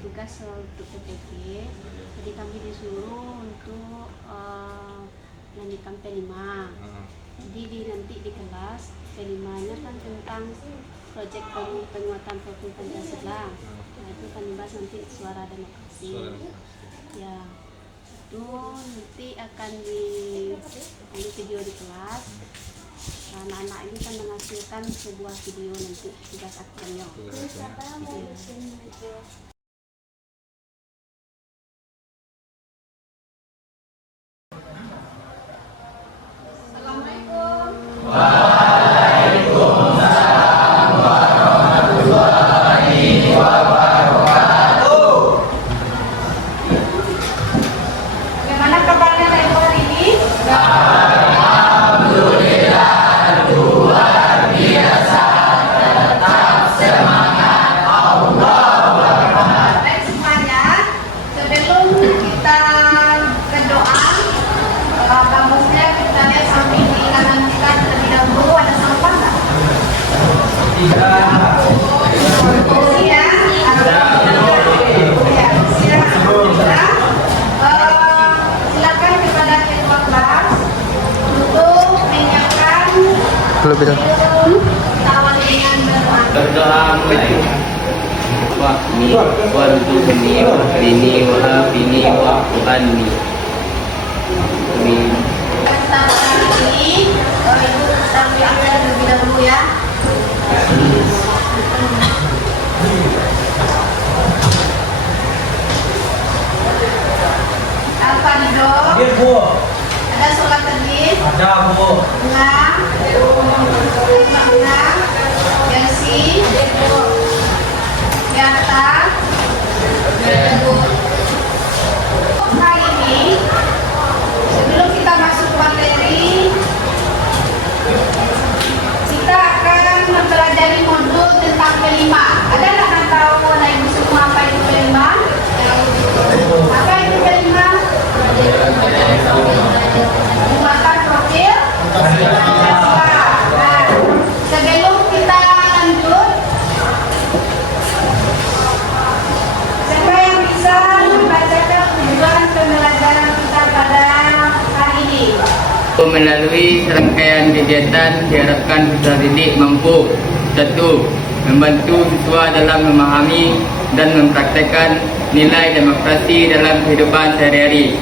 tugas untuk PPG. Jadi kami disuruh untuk lanjutkan P5. Jadi nanti di kelas P5-nya kan tentang proyek penguatan Profil Pancasila. Nah itu kan dibahas nanti suara demokrasi. Ya, itu nanti akan di video di kelas. Anak-anak ini kan menghasilkan sebuah video nanti tugas akhirnya. Berdoa mulai. Wahmi warzuqni wahdini wahafini wa'afani. Amin. Ini Ibu sambil ambil terlebih dahulu ya. Al-Farido. Iya, Bu. Ada sholat tadi? Ada, Bu. Enam. Yasin. Yata. Kali ini sebelum kita masuk materi, kita akan mempelajari modul tentang P5. Ada nggak yang tahu anak ibu semua apa itu P5? Apa itu P5? Pembuatan profil Pancasila. Nah, sebelum kita lanjut, siapa yang bisa membacakan tujuan pembelajaran kita pada hari ini? Melalui serangkaian kegiatan diharapkan peserta didik mampu: 1. Membantu siswa dalam memahami dan mempraktekkan nilai demokrasi dalam kehidupan sehari-hari.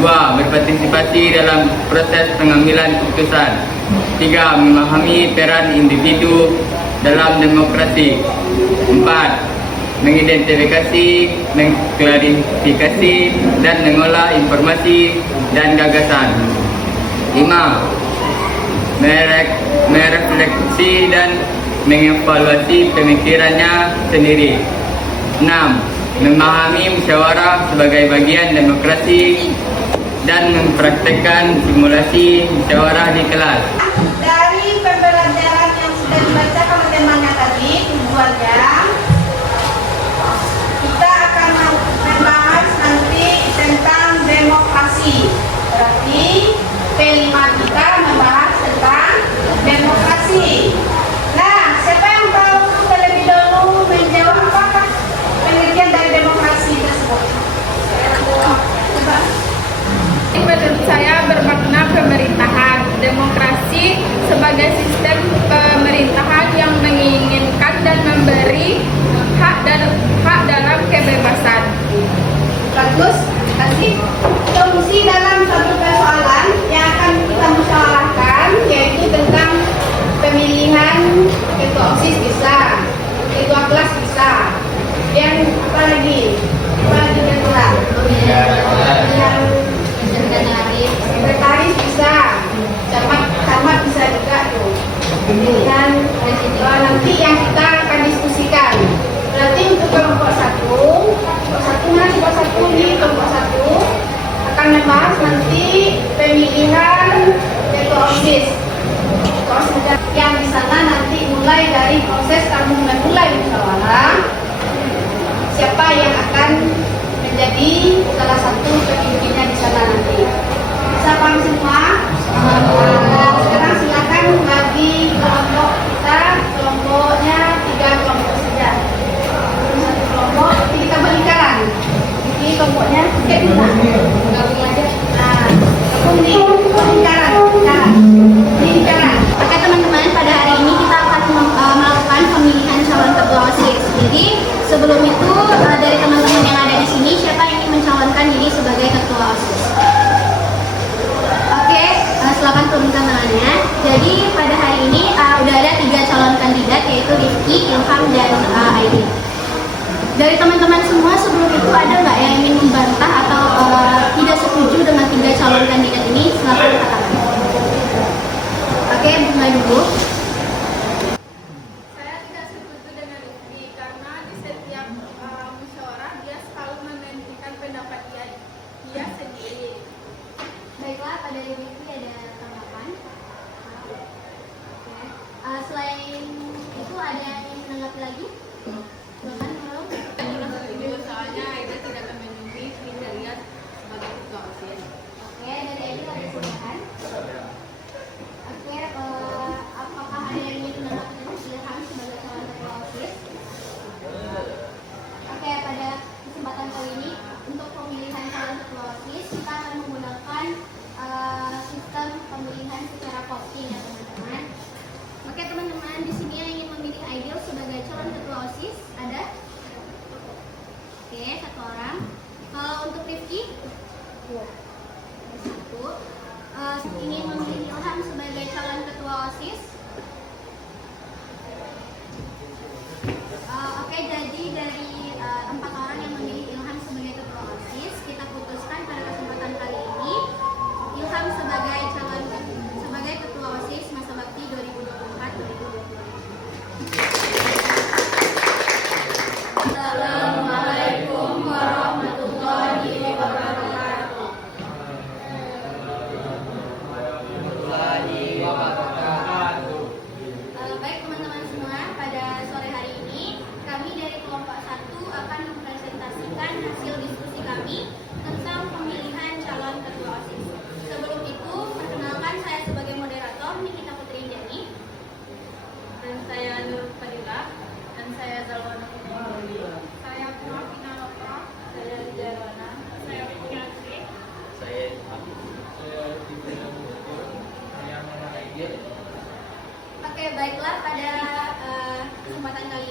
2. Berpartisipasi dalam proses pengambilan keputusan. 3. Memahami peran individu dalam demokrasi. 4. Mengidentifikasi, mengklarifikasi, dan mengolah informasi dan gagasan. 5. Merefleksi dan mengevaluasi pemikirannya sendiri. 6. Memahami musyawarah sebagai bagian demokrasi dan mempraktekkan simulasi musyawarah di kelas. Dari pembelajaran yang sudah dibacakan oleh temannya tadi, tujuannya kita akan membahas nanti tentang demokrasi. Berarti P5 kita membahas tentang demokrasi. Nah, siapa yang tahu terlebih dahulu menjawab apakah pengertian dari demokrasi tersebut? Coba. Menurut saya bermakna pemerintahan. Demokrasi sebagai sistem pemerintahan yang menginginkan dan memberi hak dalam kebebasan. Bagus, kasih solusi dalam satu persoalan yang akan kita musyawarahkan, yaitu tentang pemilihan ketua OSIS bisa, ketua kelas bisa, yang apa lagi ketua, yang sekretaris bisa, camat bisa juga tuh. Pemilihan nanti yang kita akan diskusikan. Berarti untuk kelompok satu akan membahas nanti pemilihan ketua OSIS. Yang di sana nanti mulai dari proses kamu memulai musyawarah, siapa yang akan menjadi salah satu pemimpinnya di sana nanti. Bisa paham semua? Nah, sekarang silakan bagi kelompok kita, kelompoknya 3 kelompok saja. Satu kelompok, kita berikan Dari teman-teman semua sebelum itu ada nggak yang ingin membantah atau tidak setuju dengan 3 calon kandidat ini? Silakan katakan. Oke, mulai dulu. Saya tidak setuju dengan Rifki karena di setiap musyawarah dia selalu mementingkan pendapat dia sendiri. Baiklah, pada Rifki ada tanggapan. Oke. Selain itu ada yang ingin menanggapi lagi? Silakan, Nurul. Soalnya dia tidak memenuhi kriteria sebagai ketua OSIS. Oke, dari Edi ada silakan. Oke, apakah ada yang ingin menanggapi Ilham sebagai calon ketua OSIS? Oke, pada kesempatan kali ini untuk pemilihan calon ketua OSIS kita akan menggunakan sistem pemilihan secara voting ya teman-teman. Oke teman-teman, di sini yang ingin memilih Aidil sebagai calon ketua OSIS ada? Oke, 1 orang. Kalau untuk Rifki? 1. Ingin memilih Ilham sebagai calon ketua OSIS? Oke, jadi dari 4 orang yang memilih Ilham sebagai ketua OSIS, kita putuskan pada kesempatan kali ini Ilham sebagai ketua OSIS masa bakti 2024-2025. Assalamualaikum warahmatullahi wabarakatuh. Baik teman-teman semua, pada sore hari ini kami dari kelompok 1 akan mempresentasikan hasil diskusi kami tentang pemilihan calon ketua OSIS. Sebelum itu, perkenalkan saya sebagai moderator Nikita Putri Injani. Dan saya Nur Fadila. Dan saya Zalwana. Saya Purwapina Loka. Saya Jarwana. Saya Putri. Oke, baiklah pada kesempatan kali